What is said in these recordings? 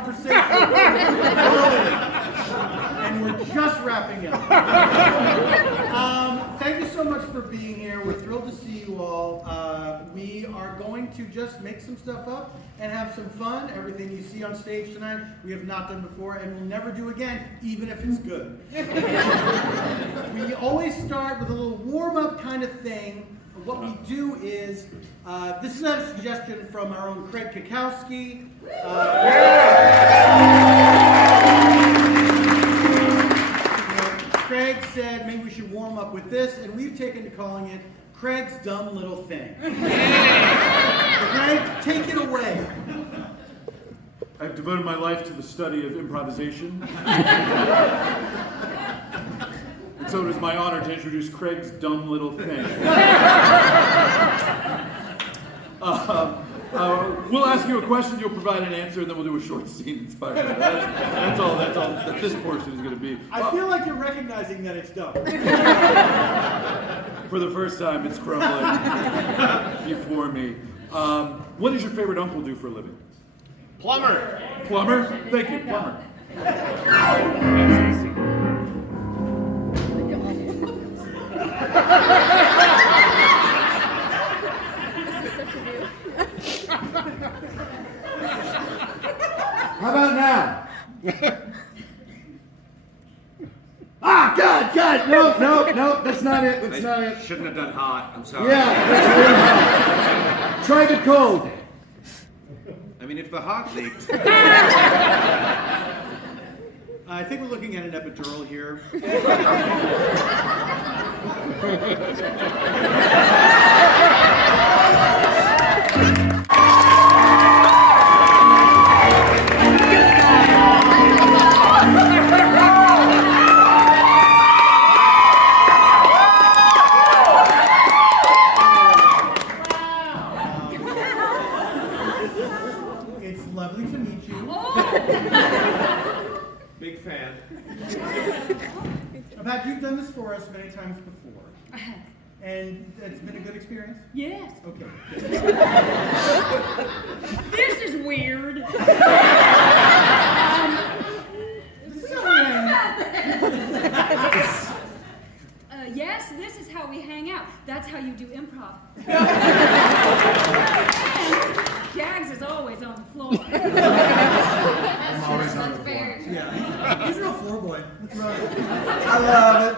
conversation early, and we're just wrapping up. Thank you so much for being here. We're thrilled to see you all. We are going to just make some stuff up and have some fun. Everything you see on stage tonight, we have not done before and will never do again, even if it's good. We always start with a little warm-up kind of thing. What we do is, this is a suggestion from our own Craig Kikowski. Craig said maybe we should warm up with this, and we've taken to calling it Craig's Dumb Little Thing. Craig, take it away. I've devoted my life to the study of improvisation. And so it is my honor to introduce Craig's Dumb Little Thing. We'll ask you a question, you'll provide an answer, and then we'll do a short scene inspired by that. That's all that this portion is going to be. I feel like you're recognizing that it's dumb. For the first time, it's crumbling before me. What does your favorite uncle do for a living? Plumber. Plumber? Thank you, plumber. How about now? God, no, that's not it, that's not it. Shouldn't have done hot, I'm sorry. Yeah, that's really hot. Try the cold. I mean, if the hot leaked. I think we're looking at an epidural here. It's lovely to meet you. Big fan. Pat, you've done this for us many times before. And it's been a good experience? Yes. Okay. This is weird. Yes, this is how we hang out. That's how you do improv. And Gags is always on the floor. I'm always on the floor. Yeah, he's a real floor boy. That's right. I love it.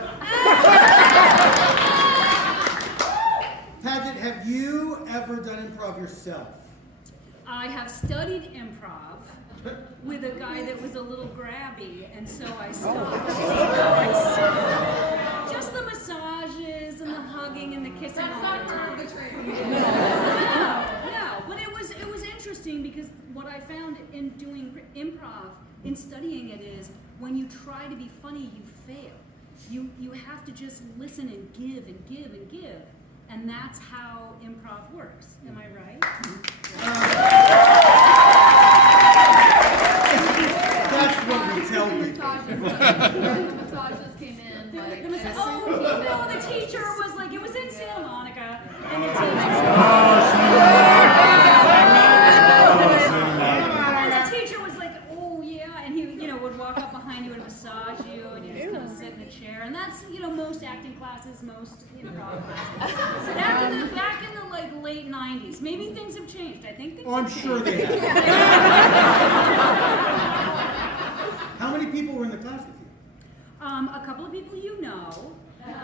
Paget, have you ever done improv yourself? I have studied improv with a guy that was a little grabby, and so I stopped. Just the massages and the hugging and the kissing. That's not part of the training. No, but it was interesting because what I found in doing improv, in studying it, is when you try to be funny, you fail. You have to just listen and give and give and give, and that's how improv works. Am I right? That's what we tell The people. massages came in, like, No, the teacher was like, it was in Santa Monica, and the teacher was like, oh yeah, and he, would walk up behind you and massage you, and you just kind of sit in a chair, and that's, most acting classes, most improv classes. Back in the late 90s, maybe things have changed. I think things Oh, I'm have sure changed. they have. How many people were in the class with you? A couple of people you know, and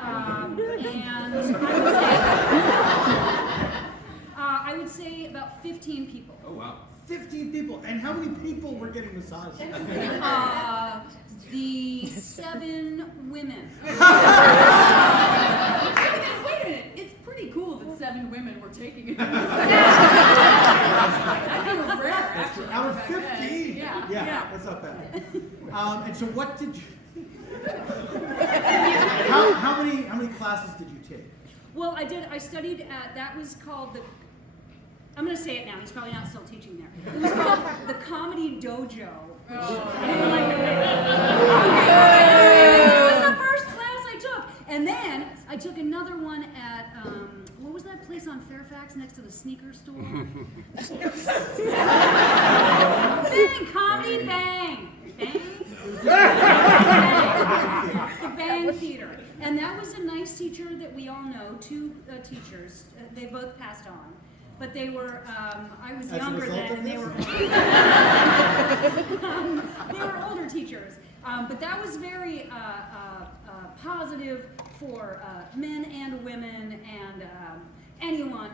I would say about 15 people. Oh, wow. 15 people. And how many people were getting massages? The 7 women. Wait a minute. It's pretty cool that 7 women were taking it. That feels rare, actually. Out of back 15? then. Yeah. That's not bad. And so what did you... how many classes did you take? Well, I studied at, that was called the, I'm going to say it now, he's probably not still teaching there. It was called the Comedy Dojo. It was the first class I took. And then I took another one at, what was that place place on Fairfax next to the sneaker store? Bang, comedy, bang. Bang? The Bang Theater. And that was a nice teacher that we all know, two teachers. They both passed on. But they were, I was younger then, and they were older teachers. But that was very positive for men and women and anyone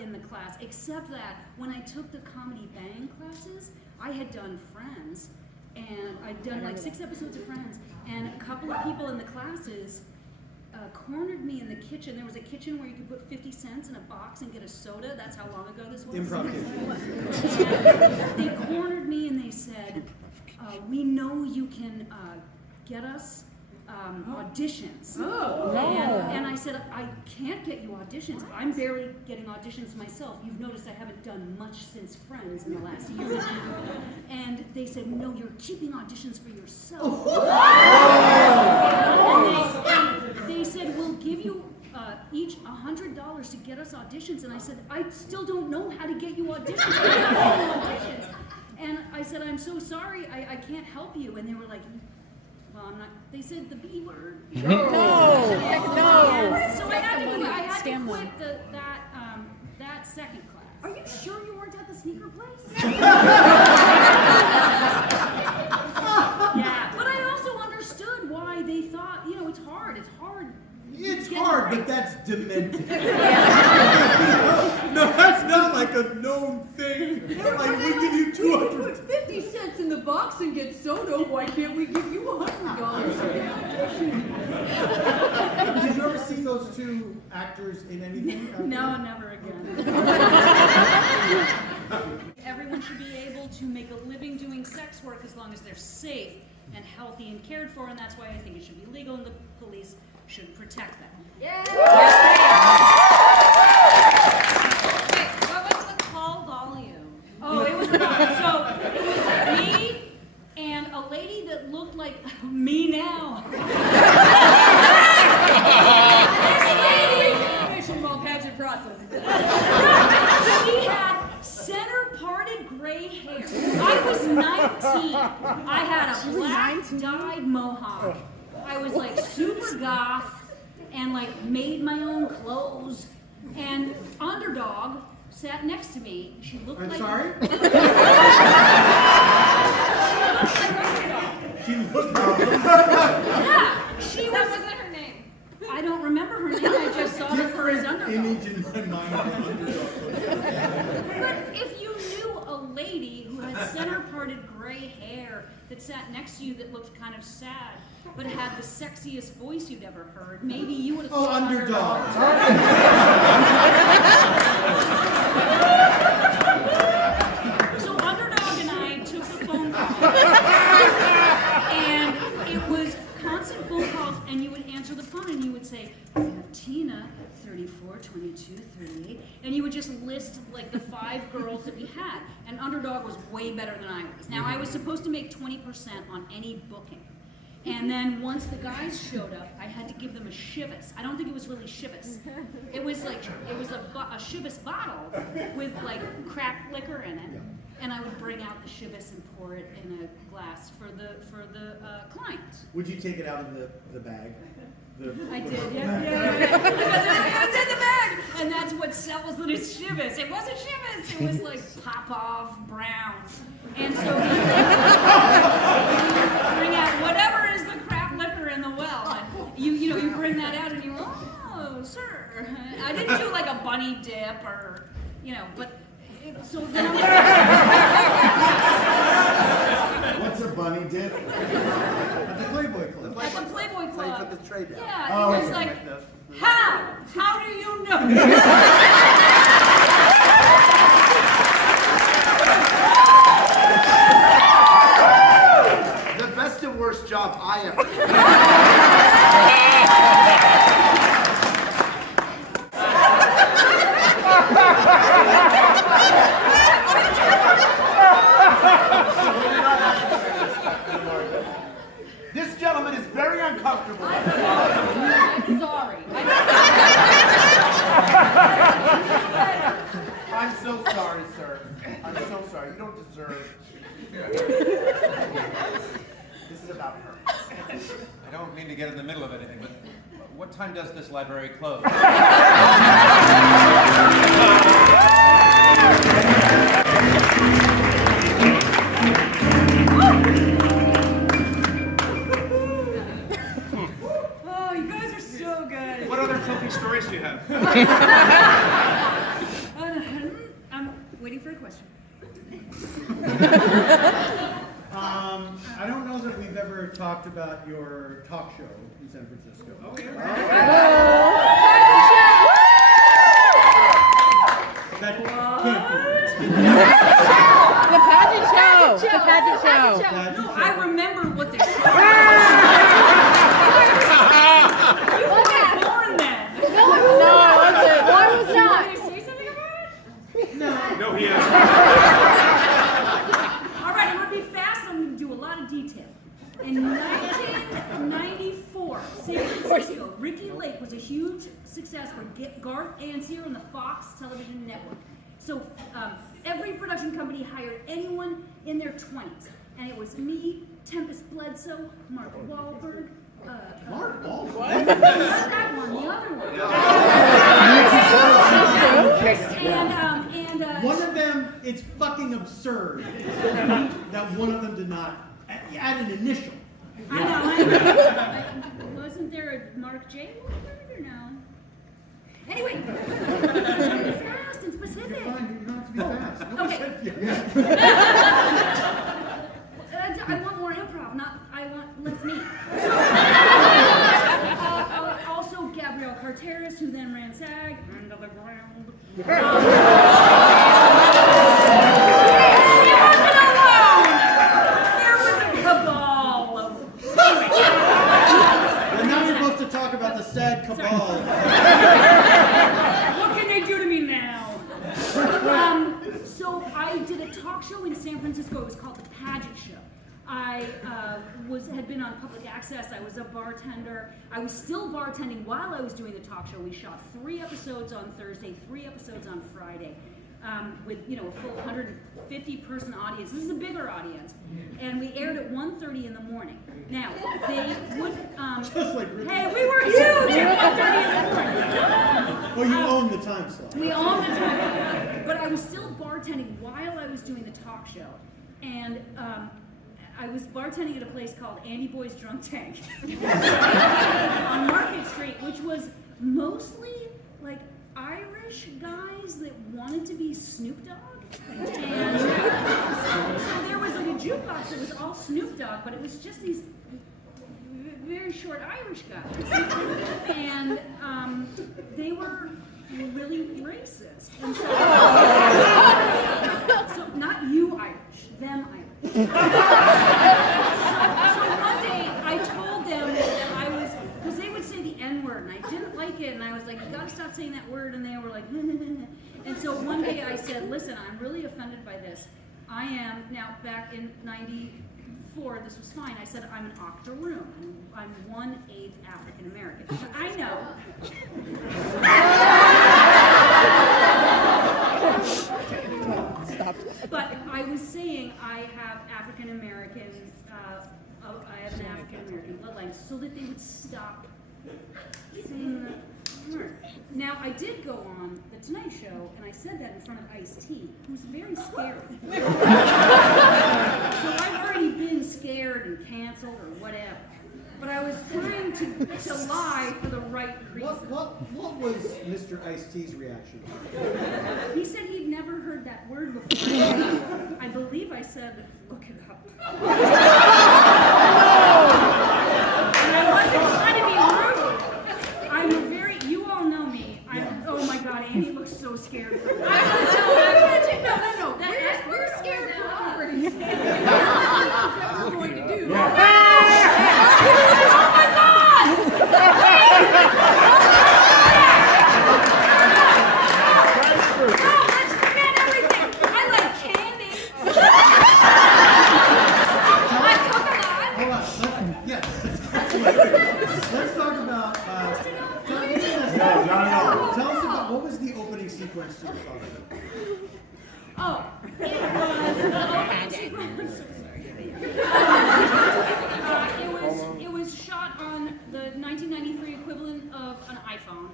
in the class, except that when I took the Comedy Bang classes, I had done Friends, and I'd done like 6 episodes of Friends, and a couple of people in the classes cornered me in the kitchen. There was a kitchen where you could put 50 cents in a box and get a soda. That's how long ago this was. Improv. And they cornered me and they said, we know you can get us auditions. Oh. And I said, I can't get you auditions. I'm barely getting auditions myself. You've noticed I haven't done much since Friends in the last year. And they said, no, you're keeping auditions for yourself. And they said, we'll give you each $100 to get us auditions. And I said, I still don't know how to get you auditions. I'm not getting auditions. And I said, I'm so sorry, I can't help you. And they were like, well, I'm not, they said the B word. No. So I had to quit that second class. Are you sure you weren't at the sneaker place? Yeah, but I also understood why they thought, it's hard. It's hard, but that's demented. No, that's not like a known thing. Like, we give you We 200. put 50 cents in the box and get soda. Why can't we give you $100 for the audition? Did you ever see those two actors in anything? No, never again. Everyone should be able to make a living doing sex work as long as they're safe and healthy and cared for, and that's why I think it should be legal and the police should protect them. Yeah. Wait, what was the call volume? Oh, it was me and a lady that looked like me now. While pageant process. She had center-parted gray hair. I was 19. I had a black dyed mohawk. I was like super goth and like made my own clothes. And Underdog sat next to me. She looked I'm like sorry? She looked She like looked yeah, she That was. wasn't her name. I don't remember her name. I just saw her for his different Underdog. image in my mind of Underdog. But if you knew a lady who had center-parted gray hair that sat next to you that looked kind of sad, but had the sexiest voice you'd ever heard, maybe you would have Oh, thought Underdog. So Underdog and I took the phone call, and it was constant phone calls, and you would answer the phone, and you would say, "We have Tina, 34, 22, 38," and you would just list like the 5 girls that we had, and Underdog was way better than I was. Now I was supposed to make 20% on any booking. And then once the guys showed up, I had to give them a shivas. I don't think it was really shivas. It was like, it was a shivas bottle with like crap liquor in it. And I would bring out the shivas and pour it in a glass for the client. Would you take it out of the bag? I did, yeah. It's in the bag! And that's what sells it as shivas. It wasn't shivas, it was like Pop-Off Brown. And so we bring out whatever is the crap liquor in the well. And you bring that out and you go, oh, sir. I didn't do like a bunny dip or, but so then What's a bunny dip? At the Playboy Club. at the Playboy Club. Put the tray down. Yeah, Oh, it was okay. like, how? How do you know? The best and worst job I ever did. This gentleman is very uncomfortable. I'm sorry. This is about her. I don't mean to get in the middle of anything, but what time does this library close? Oh, you guys are so good. What other filthy stories do you have? I'm waiting for a question. I don't know that we've ever talked about your talk show in San Francisco. Oh, yeah. That can't be. The pageant show. The pageant show. No, I remember what the show was. You weren't born then. No, I wasn't. No, I was not. Want me to say something about it? No, he hasn't. All right, I'm going to be fast and I'm going to do a lot of detail. In 1994, San Francisco, Ricky Lake was a huge success for Garth Ansier on the Fox television network. So every production company hired anyone in their 20s. And it was me, Tempest Bledsoe, Mark Wahlberg. Mark Wahlberg? Not that one, the other one. One of them, it's fucking absurd that one of them did not add an initial. I know. Wasn't there a Mark J. Wahlberg or no? Anyway, be fast and specific. You're fine, you don't have to be fast. No one Okay. said you. I want more improv, not I want let's meet. Also, Gabrielle Carteris, who then ran SAG, under the ground. She wasn't alone. There was a cabal of. Anyway. Well, now you're supposed to talk about the sad cabal. What can they do to me now? So I did a talk show in San Francisco. It was called The Pageant Show. I had been on public access. I was a bartender. I was still bartending while I was doing the talk show. We shot 3 episodes on Thursday, 3 episodes on Friday, with a full 150-person audience. This is a bigger audience, and we aired at 1:30 in the morning. Now they would. Just like Ricky. Hey, we were huge at 1:30 in the morning. Oh, you own the time slot. We owned the time, but I was still bartending while I was doing the talk show, and I was bartending at a place called Andy Boy's Drunk Tank on Market Street, which was mostly like Irish guys that wanted to be Snoop Dogg. And so there was like a jukebox that was all Snoop Dogg, but it was just these very short Irish guys. And they were really racist. And so not you Irish, them Irish. So one day I told them that I was, because they would say the N-word and I didn't like it, and I was like, you gotta stop saying that word, and they were like, and so one day I said, listen, I'm really offended by this. I am, now back in 94, this was fine, I said, I'm an octoroon. I'm 1/8 African American. I know. But I was saying I have African American, I have an African American bloodline, so that they would stop saying the word. Now I did go on the Tonight Show, and I said that in front of Ice-T, who was very scary. So I've already been scared and canceled or whatever. But I was trying to lie for the right reason. What was Mr. Ice-T's reaction? He said he'd never heard that word before. I believe I said, look it up. And I wasn't trying to be rude. I'm a very, you all know me. Oh my God, Annie looks so scared for me. No. We're scared for us. We're scared. That's what we're going to do. Oh my God! Let's forget everything. I like candy. I cook a lot. Hold on. Let's talk about. Tell us about what was the opening sequence to the talk show? Oh, it was shot on the 1993 equivalent of an iPhone,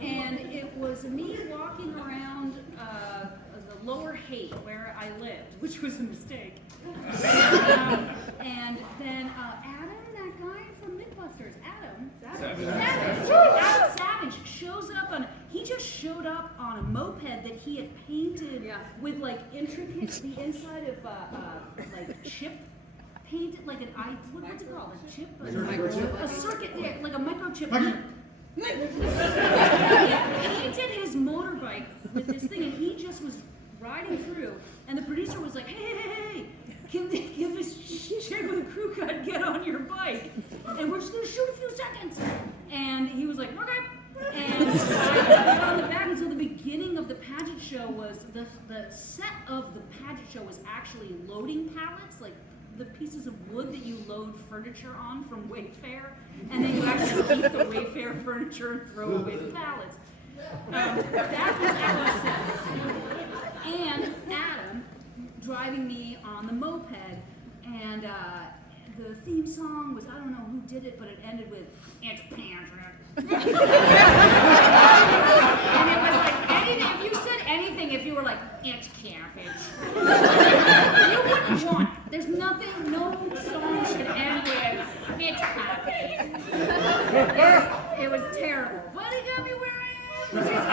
and it was me walking around the Lower Haight where I lived, which was a mistake. And then Adam, that guy from MythBusters, Adam Savage shows up on. He just showed up on a moped that he had painted with like intricate the inside of like chip painted like an what's it called? A chip? A circuit, yeah, like a microchip. He painted his motorbike with this thing, and he just was riding through, and the producer was like, hey, can this chick with a crew cut get on your bike? And we're just gonna shoot a few seconds. And he was like, okay. And I got on the back, and so the beginning of the pageant show was, the set of the pageant show was actually loading pallets, like the pieces of wood that you load furniture on from Wayfair, and then you actually eat the Wayfair furniture and throw away the pallets. That was our set. And Adam driving me on the moped, and the theme song was, I don't know who did it, but it ended with, it's Panther. And it was like, anything, if you said anything, if you were like, it's cabbage, you wouldn't want it. There's nothing, no song should end with, it's happy. It was terrible. But he got me where I am.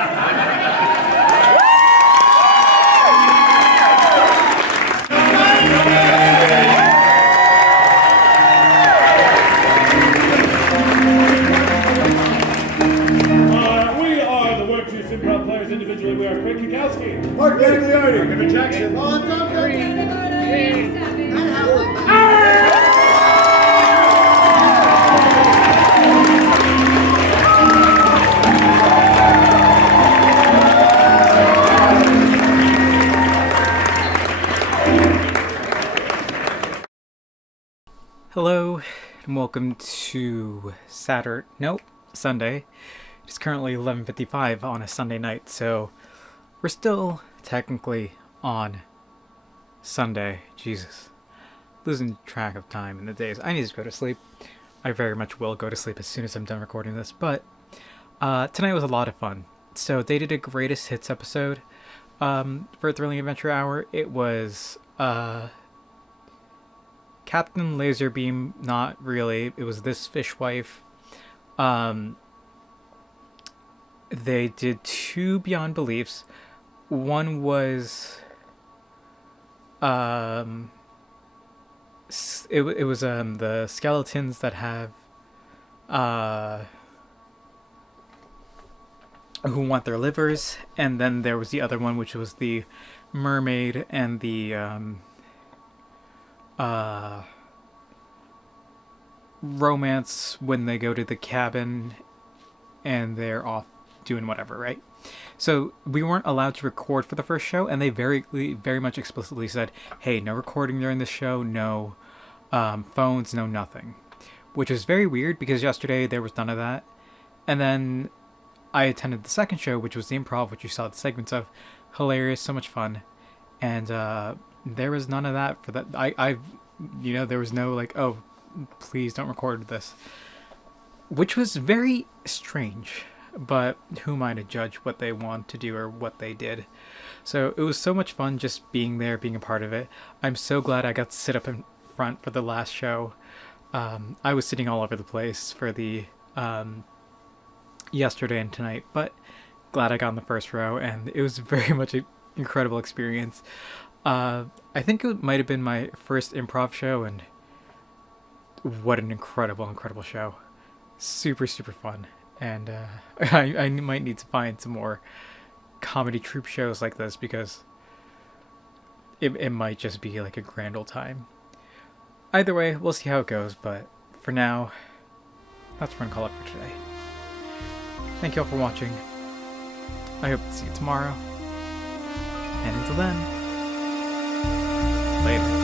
Individually, we are Craig Kukowski, Mark Gagliardi. Kevin Jackson, Hello, and welcome to Sunday. It's currently 11:55 on a Sunday night, so we're still technically on Sunday. Jesus. Losing track of time in the days. I need to go to sleep. I very much will go to sleep as soon as I'm done recording this, but tonight was a lot of fun. So they did a greatest hits episode for Thrilling Adventure Hour. It was Captain Laserbeam, not really. It was This Fishwife. They did 2 Beyond Beliefs. One was it was the skeletons that have who want their livers, and then there was the other one, which was the mermaid and the romance when they go to the cabin and they're off doing whatever, right? So we weren't allowed to record for the first show, and they very much explicitly said, hey, no recording during the show, no phones, no nothing. Which is very weird, because yesterday there was none of that. And then I attended the second show, which was the improv, which you saw the segments of. Hilarious, so much fun. And there was none of that for that. I there was no like, oh, please don't record this. Which was very strange. But who am I to judge what they want to do or what they did? So it was so much fun just being there, being a part of it. I'm so glad I got to sit up in front for the last show. I was sitting all over the place for the yesterday and tonight, but glad I got in the first row, and it was very much an incredible experience. I think it might have been my first improv show, and what an incredible show. Super fun. And I might need to find some more comedy troupe shows like this, because it might just be like a grand old time. Either way, we'll see how it goes, but for now, that's what we're gonna call it for today. Thank you all for watching. I hope to see you tomorrow. And until then, later.